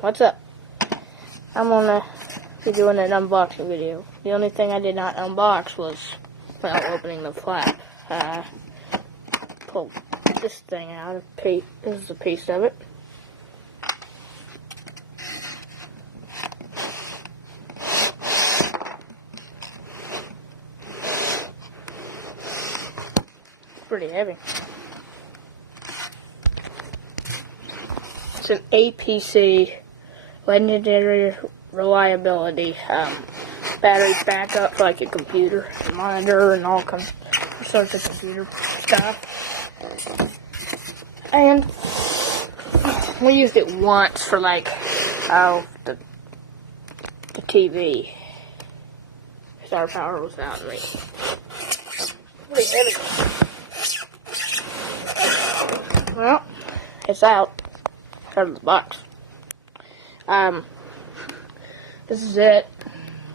What's up? I'm gonna be doing an unboxing video. The only thing I did not unbox was, well, opening the flap. Pull this thing out. This is a piece of it. Pretty heavy. It's an APC legendary reliability battery backup for like a computer, a monitor, and all sorts of computer stuff. And we used it once for like the TV. Because our power was out and pretty heavy. Well, it's out. Out of the box. This is it.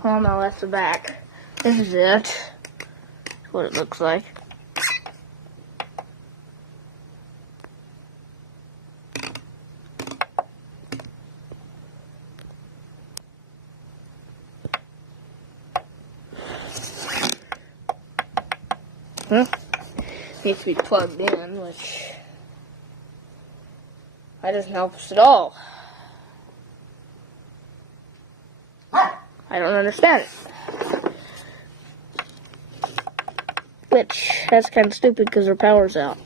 Oh no, that's the back. This is it. That's what it looks like. Needs to be plugged in, which that doesn't help us at all. I don't understand it. Which, that's kind of stupid because our power's out.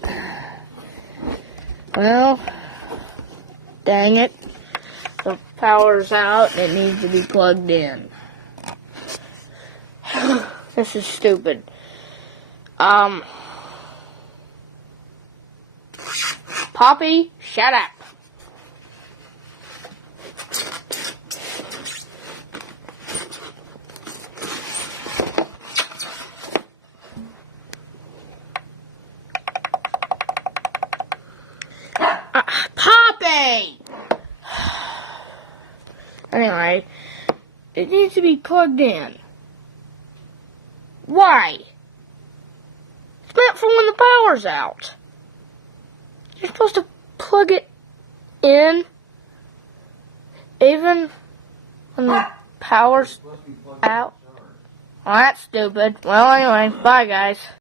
Well, dang it. The power's out and it needs to be plugged in. This is stupid. Poppy, shut up. Poppy! Anyway, it needs to be plugged in. Why? It's meant for when the power's out. You're supposed to plug it in even when the power's out. Well, that's stupid. Well, anyway, bye guys.